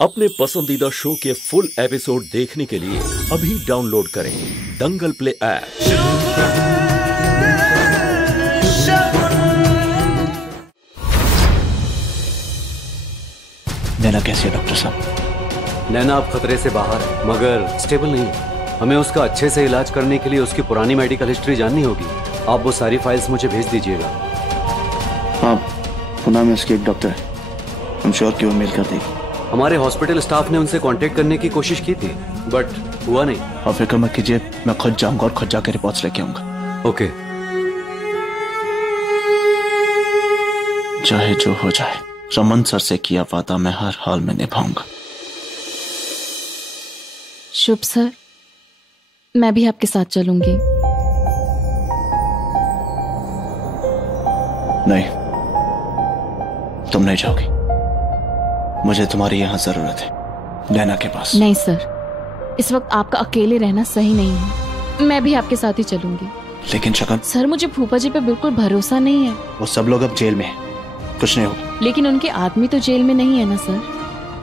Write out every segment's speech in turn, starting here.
अपने पसंदीदा शो के फुल एपिसोड देखने के लिए अभी डाउनलोड करें दंगल प्ले ऐप। नैना कैसी है डॉक्टर साहब? नैना अब खतरे से बाहर है, मगर स्टेबल नहीं है। हमें उसका अच्छे से इलाज करने के लिए उसकी पुरानी मेडिकल हिस्ट्री जाननी होगी। आप वो सारी फाइल्स मुझे भेज दीजिएगा। हाँ, पुणे में उसकी एक डॉक्टर है, हम श्योर कि वो मेल कर देगी। हमारे हॉस्पिटल स्टाफ ने उनसे कांटेक्ट करने की कोशिश की थी, बट हुआ नहीं। और फिक्र मत कीजिए, मैं खुद जाऊंगा और खुद जाकर रिपोर्ट्स लेके आऊंगा। ओके। चाहे जो हो जाए, रमन सर से किया वादा मैं हर हाल में निभाऊंगा। शुभ सर, मैं भी आपके साथ चलूंगी। नहीं, तुम नहीं जाओगी। मुझे तुम्हारी यहां जरूरत है, नैना के पास। नहीं सर, इस वक्त आपका अकेले रहना सही नहीं है। मैं भी आपके साथ ही चलूंगी। लेकिन शकन सर, मुझे फूफा जी पे बिल्कुल भरोसा नहीं है। वो सब लोग अब जेल में हैं, कुछ नहीं होगा। लेकिन उनके आदमी तो जेल में नहीं है ना सर।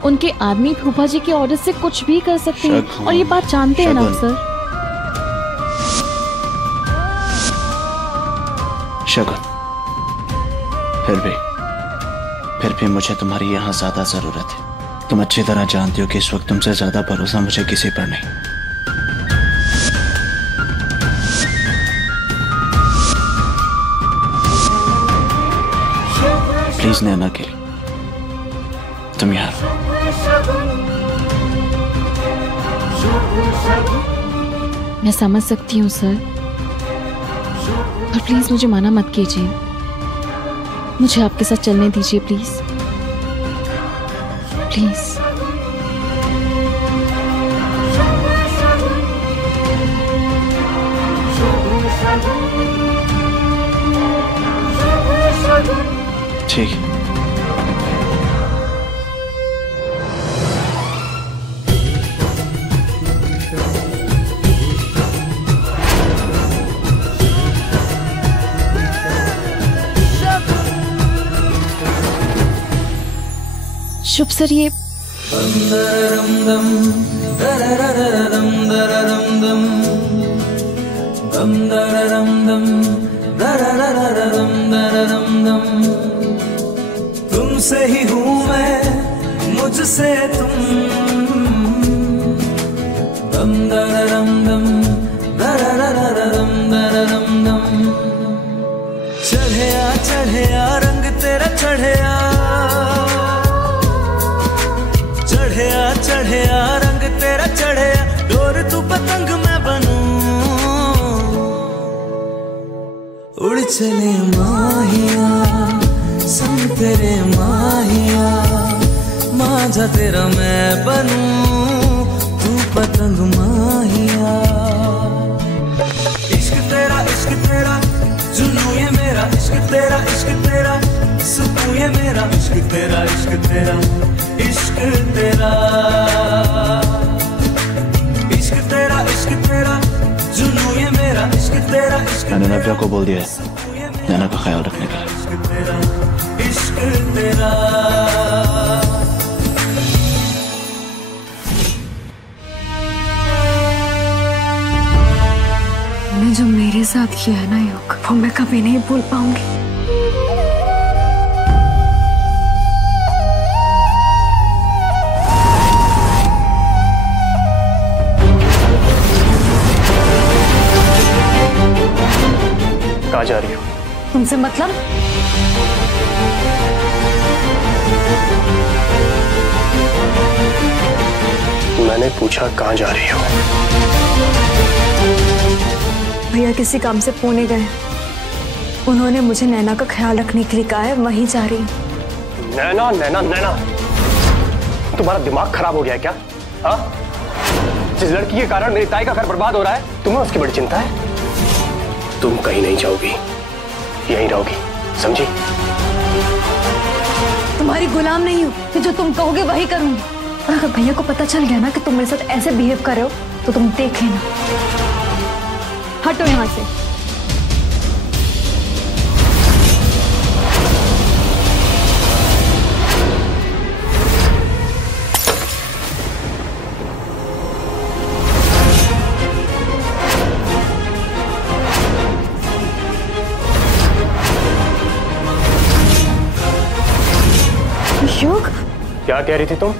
उनके आदमी फूफा जी के ऑर्डर से कुछ भी कर सकते हैं, और ये बात जानते हैं ना सर। शगुन, फिर भी मुझे तुम्हारी यहाँ ज्यादा जरूरत है। तुम अच्छी तरह जानती हो कि इस वक्त तुमसे ज्यादा भरोसा मुझे किसी पर नहीं। प्लीज नैना के लिए तुम यहाँ। मैं समझ सकती हूँ सर, पर प्लीज मुझे मना मत कीजिए। मुझे आपके साथ चलने दीजिए प्लीज, प्लीज। ठीक है। शुभ सर, ये तुमसे ही हूँ मैं, मुझसे तुम। दम दरम दम दरम दरम दम। चढ़े आ रंग तेरा चढ़े आ रंग तेरा चढ़े आ। डोर तू पतंग मैं बनूं, उड़ चले माहिया संग तेरे माहिया। माझा तेरा मैं बनूं, तू पतंग माहिया। इश्क तेरा जुनू ये मेरा। इश्क तेरा सुकून ये मेरा। इश्क तेरा इश्क तेरा इश्क तेरा जुनू ये मेरा। इश्क तेरा मैंने नव्या को बोल दिया है नैना का ख्याल रखने के लिए। इश्क तेरा तूने जो मेरे साथ किया है ना योग, वो मैं कभी नहीं भूल पाऊंगी। कहाँ जा रही हो? तुमसे मतलब? मैंने पूछा कहाँ जा रही हो? भैया किसी काम से पुणे गए, उन्होंने मुझे नैना का ख्याल रखने के लिए कहा है, वहीं जा रही हूँ। नैना नैना नैना, तुम्हारा दिमाग खराब हो गया है क्या? हाँ, जिस लड़की के कारण मेरी ताई का घर बर्बाद हो रहा है, तुम्हें उसकी बड़ी चिंता है। तुम कहीं नहीं जाओगी, यहीं रहोगी, समझी? तुम्हारी गुलाम नहीं हूँ, कि जो तुम कहोगे वही करूंगी। और अगर भैया को पता चल गया ना कि तुम मेरे साथ ऐसे बिहेव कर रहे हो, तो तुम देख लेना। हटो यहाँ से। क्या कह रही थी तुम?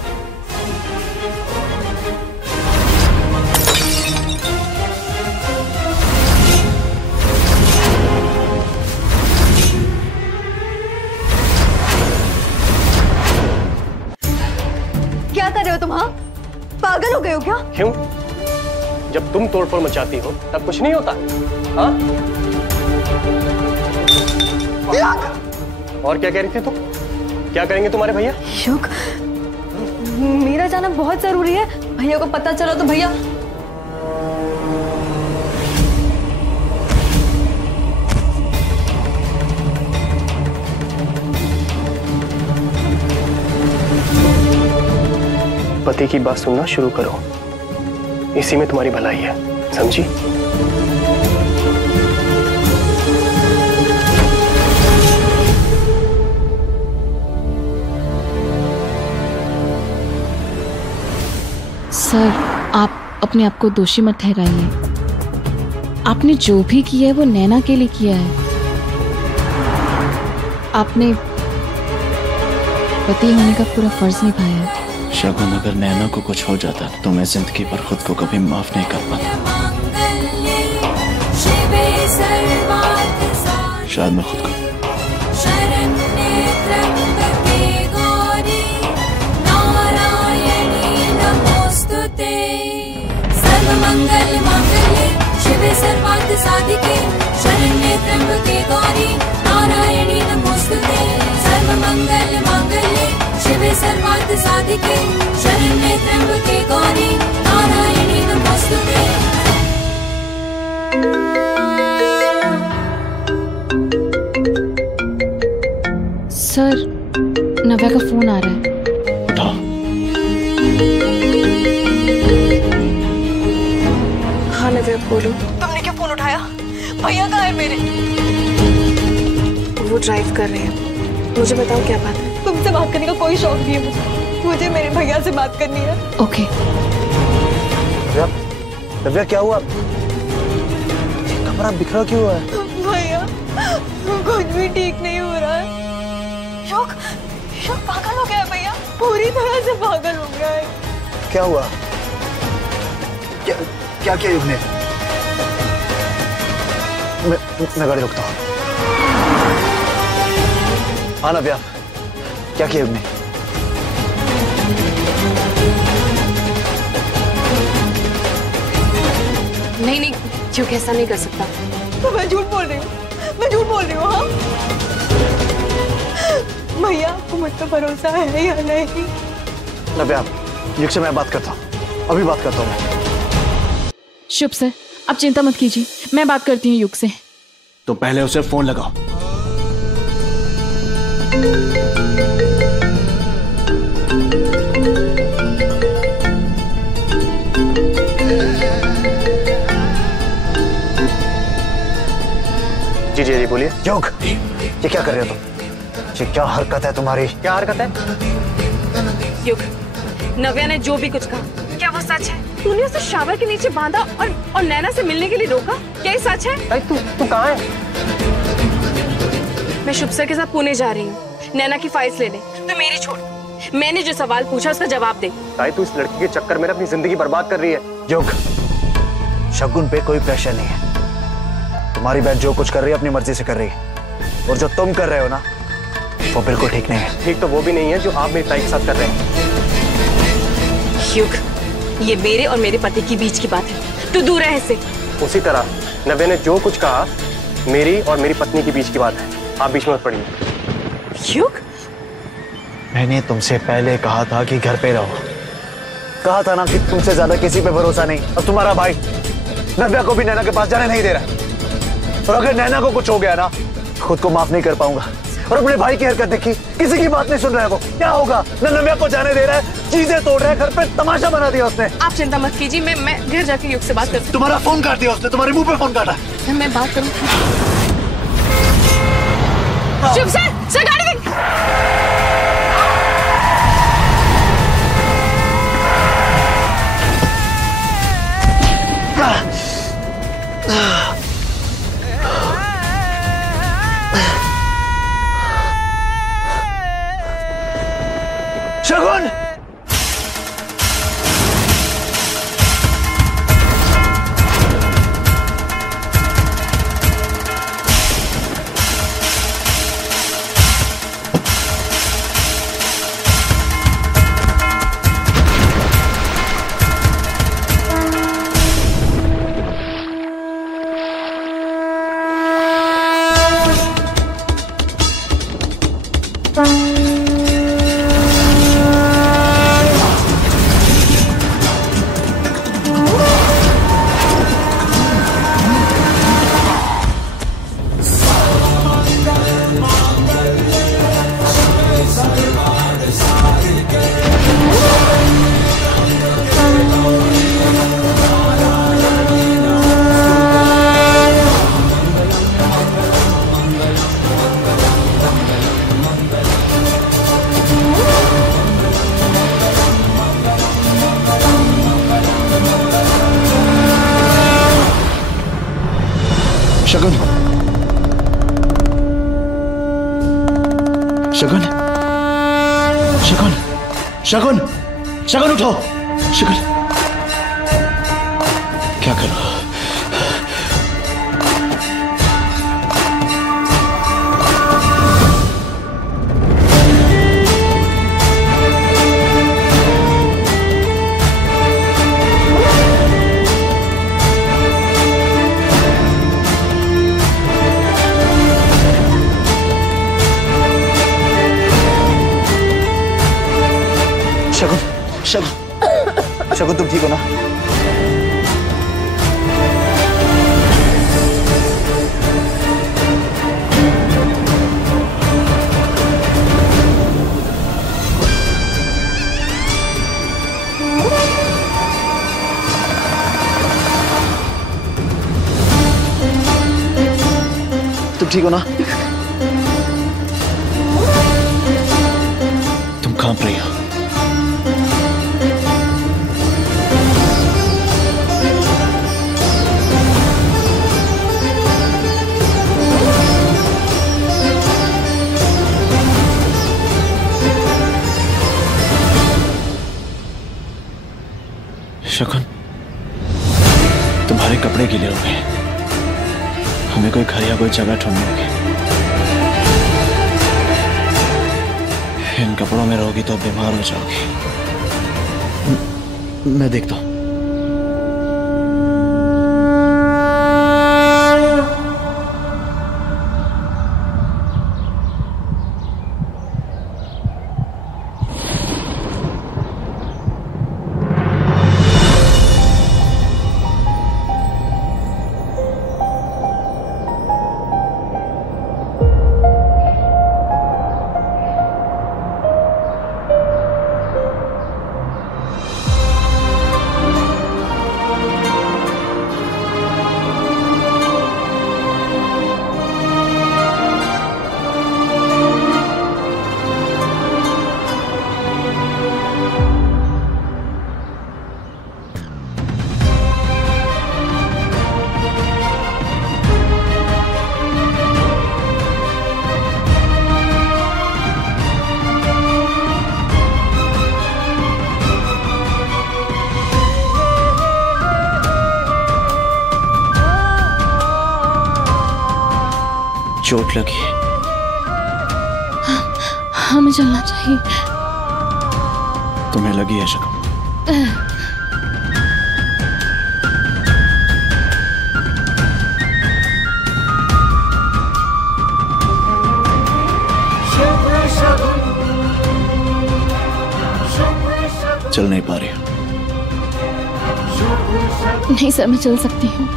क्या कर रहे हो तुम? हाँ, पागल हो गए हो क्या? क्यों? जब तुम तोड़फोड़ मचाती हो तब कुछ नहीं होता? हाँ? और क्या कह रही थी तुम? क्या करेंगे तुम्हारे भैया? युग, मेरा जाना बहुत जरूरी है। भैया को पता चला तो भैया... पति की बात सुनना शुरू करो, इसी में तुम्हारी भलाई है, समझी? सर, आप अपने आप को दोषी मत ठहराइए। आपने जो भी किया है वो नैना के लिए किया है। आपने पति होने का पूरा फर्ज निभाया है। शगुन, अगर नैना को कुछ हो जाता तो मैं जिंदगी पर खुद को कभी माफ नहीं कर पाता। शायद मैं खुद को सर्वमंगल मांगल्ये शिवे सर्वार्थ साधिके शरण्ये त्र्यंबके गौरी नारायणी नमोस्तुते। सर्वमंगल मांगल्ये शिवे सर्वार्थ साधिके शरण्ये त्र्यंबके गौरी नारायणी नमोस्तुते। सर, नव्या का फोन आ रहा है। उठाओ। हाँ नव्या, बोलो। तुमने क्यों फोन उठाया? भैया कहाँ है मेरे? वो ड्राइव कर रहे हैं। मुझे बताओ क्या बात है? तुमसे बात करने का कोई शौक नहीं है मुझे मेरे भैया से बात करनी है। ओके। नव्या, क्या हुआ? कमरा बिखरा क्यों हुआ है? भैया, कुछ भी ठीक नहीं हो रहा है। युग पागल हो गया है भैया, पूरी तरह से पागल हो गया है। क्या हुआ? क्या किया युग ने? मैं गाड़ी रोकता हूँ। हाँ नव्या, क्या किया युग ने? नहीं, युग ऐसा नहीं कर सकता। तो मैं झूठ बोल रही हूँ। हाँ भैया, आपको मुझ पर भरोसा है या नहीं? नव्या, युग से मैं बात करता हूँ, अभी बात करता हूँ। शुभ सर, आप चिंता मत कीजिए, मैं बात करती हूँ युग से। तो पहले उसे फोन लगाओ। जी बोलिए। युग, ये क्या कर रहे हो तुम? ये क्या हरकत है तुम्हारी? क्या हरकत है? युग, नव्या ने जो भी कुछ कहा, क्या वो सच है? तूने उसे शावर के नीचे बांधा और नैना से मिलने के लिए रोका, क्या ये सच है? भाई तू कहाँ है? मैं शुभ सर के साथ पुणे जा रही हूँ, नैना की फाइल्स लेने। तो मेरी छोड़, मैंने जो सवाल पूछा उसका जवाब दे। भाई तू इस लड़की के चक्कर में अपनी जिंदगी बर्बाद कर रही है। युग, शगुन पे कोई प्रेशर नहीं है। तुम्हारी बहन जो कुछ कर रही है अपनी मर्जी से कर रही है, और जो तुम कर रहे हो ना, वो बिल्कुल ठीक नहीं है। ठीक तो वो भी नहीं है जो आप मेरी ताई के साथ कर रहे हैं। युग, ये मेरे और मेरे पति के बीच की बात है, तू दूर रह इससे। उसी तरह नव्या ने जो कुछ कहा मेरी और मेरी पत्नी के बीच की बात है, आप बीच में मत पड़िए। युग, मैंने तुमसे पहले कहा था कि घर पे रहो। कहा था ना कि तुमसे ज्यादा किसी पे भरोसा नहीं। और तुम्हारा भाई नव्या को भी नैना के पास जाने नहीं दे रहा। और अगर नैना को कुछ हो गया ना, खुद को माफ नहीं कर पाऊंगा। और अपने भाई की हरकत देखी, किसी की बात नहीं सुन रहा है वो। क्या होगा? न नव्या को जाने दे रहा है, चीजें तोड़ रहा है, घर पे तमाशा बना दिया उसने। आप चिंता मत कीजिए, मैं घर जाके युग से बात करती हूँ। तुम्हारा फोन काट दिया उसने, तुम्हारे मुंह पे फोन काटा। मैं बात करूँ। शुभ सर, गाड़ी दें। शगुन, शगुन, शगुन, शगुन, शगुन, शगुन उठो। शगुन, क्या करो? शगुन, शगुन, शगुन तुम ठीक हो ना? तुम ठीक हो ना? तुम कांप रही हो। शगुन, तुम्हारे कपड़े गीले हो गए, हमें कोई घर या कोई जगह ढूंढनी होगी। इन कपड़ों में रहोगी तो बीमार हो जाओगी। मैं देखता हूं। चोट लगी है। हमें चलना चाहिए। तुम्हें लगी है शगुन? चल नहीं पा रही हो? नहीं सर, मैं चल सकती हूँ।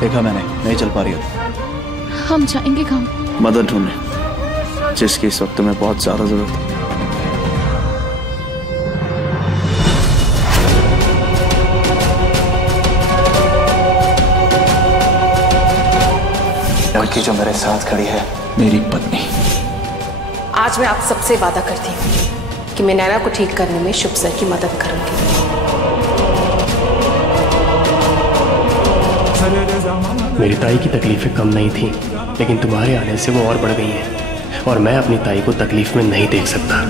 देखा मैंने, नहीं चल पा रही हो। हम जाएंगे कहाँ? मदद ढूंढने, जिसकी इस वक्त में बहुत ज्यादा जरूरत है। लड़की जो मेरे साथ खड़ी है, मेरी पत्नी। आज मैं आप सबसे वादा करती हूँ कि मैं नैना को ठीक करने में शुभ सर की मदद करूंगी। मेरी ताई की तकलीफें कम नहीं थी, लेकिन तुम्हारे आने से वो और बढ़ गई हैं, और मैं अपनी ताई को तकलीफ में नहीं देख सकता।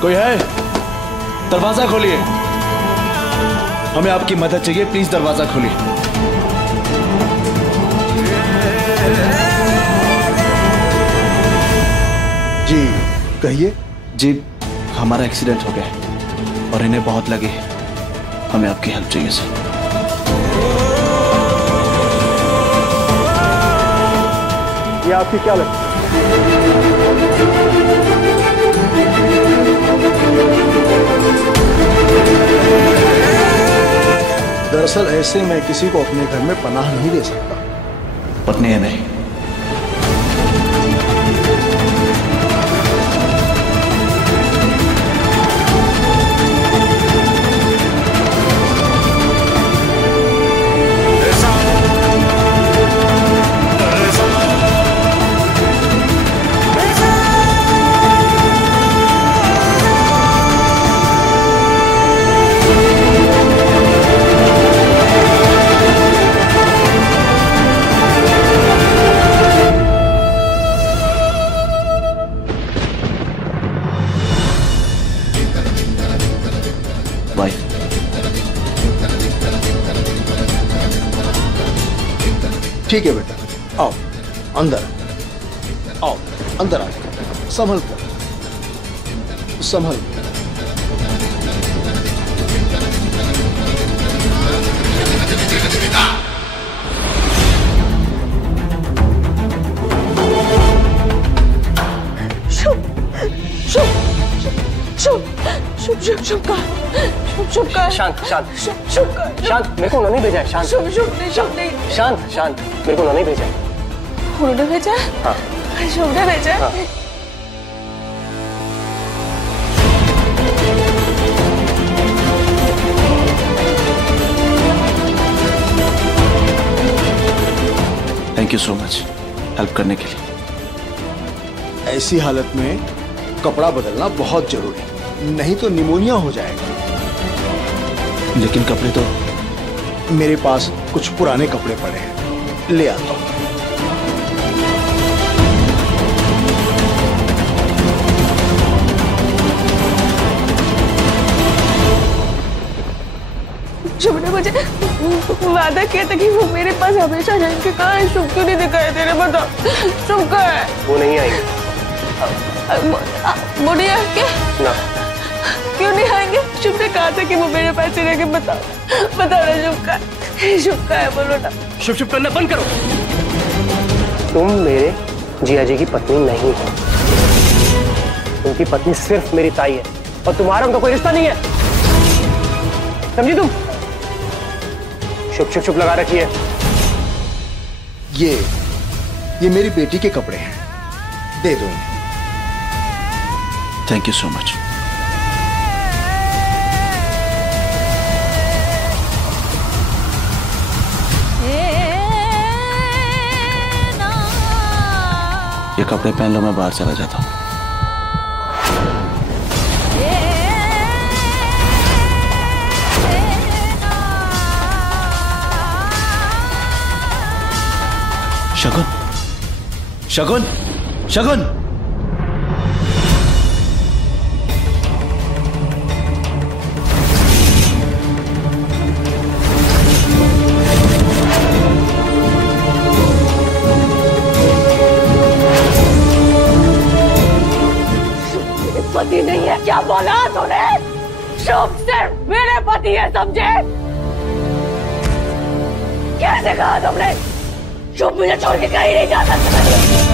कोई है? दरवाजा खोलिए, हमें आपकी मदद चाहिए, प्लीज दरवाजा खोलिए। जी कहिए। जी, हमारा एक्सीडेंट हो गया और इन्हें बहुत लगी, हमें आपकी हेल्प चाहिए सर। ये आपकी क्या लगती है? दरअसल ऐसे मैं किसी को अपने घर में पनाह नहीं दे सकता। पत्नी है मेरी। ठीक है बेटा, आओ अंदर, आओ अंदर आओ, संभल कर, संभल। शांत शांत शांत, मेरे को उन्होंने भेजा है। शांत शांत शांत, मेरे को उन्होंने भेजा है। उन्होंने भेजा? हाँ शुभ ने भेजा? हाँ। Thank you so much help करने के लिए। ऐसी हालत में कपड़ा बदलना बहुत जरूरी है, नहीं तो निमोनिया हो जाएगा। लेकिन कपड़े तो मेरे पास कुछ पुराने कपड़े पड़े हैं, ले आता हूं। शुभ ने मुझे वादा किया था कि वो मेरे पास हमेशा रहेंगे। कहाँ है शुभ? क्यों नहीं दिखाई दे रहे? बताओ शुभ कहाँ है? वो नहीं आएंगे। वो नहीं आएंगे ना। क्यों नहीं आएंगे? शुभ ने कहा था कि वो मेरे पास ही रहेंगे। बताओ ना शुभ का, शुभ का है, बोलो ना। शुभ शुभ करना बंद करो। तुम मेरे जिया जी की पत्नी नहीं हो। उनकी पत्नी सिर्फ मेरी ताई है और तुम्हारा उनका कोई रिश्ता नहीं है, समझी तुम? शुभ शुभ शुभ लगा रखी है। ये मेरी बेटी के कपड़े हैं, दे दो इन्हें। Thank you so much. ये कपड़े पहन लो, मैं बाहर चला जाता हूँ। शगुन, शगुन, शगुन। पति नहीं है, क्या बोला तूने? शुभ सिर्फ मेरे पति है, समझे? कैसे कहा तुमने? शुभ मुझे छोड़ के कहीं नहीं जा सकता।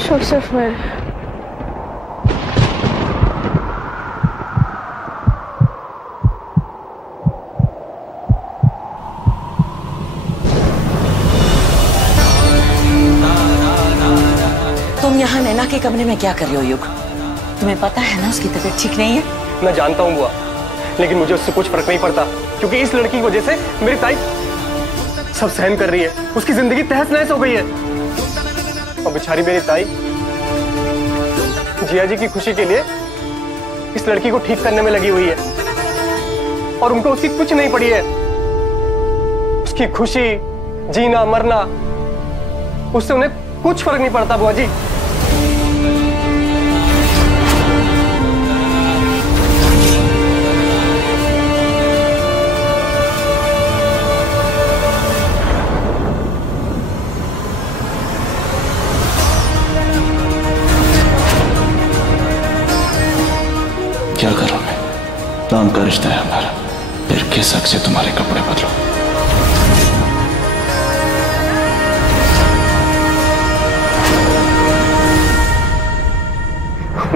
शुभ सिर्फ मैं। तुम यहाँ नैना के कमरे में क्या कर रहे हो युग? तुम्हें पता है ना उसकी तबीयत ठीक नहीं है। मैं जानता हूँ बुआ, लेकिन मुझे उससे कुछ फर्क नहीं पड़ता, क्योंकि इस लड़की की वजह से मेरी ताई सब सहन कर रही है। उसकी जिंदगी तहस नहस हो गई है और बेचारी मेरी ताई जिया जी की खुशी के लिए इस लड़की को ठीक करने में लगी हुई है और उनको उसकी कुछ नहीं पड़ी है। उसकी खुशी, जीना मरना, उससे उन्हें कुछ फर्क नहीं पड़ता बुआ जी। क्या करूं मैं? नाम का रिश्ता है हमारा, फिर किस हक से तुम्हारे कपड़े बदलो?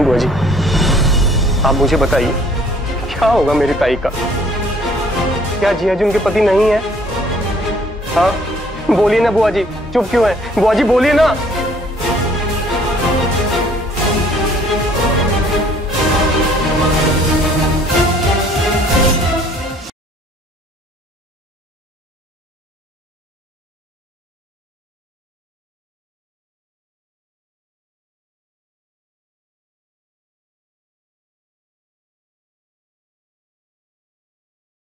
बुआ जी, आप मुझे बताइए क्या होगा मेरी ताई का? क्या जिया जी उनके पति नहीं है? हाँ बोलिए ना बुआ जी, चुप क्यों है? बुआ जी बोलिए ना।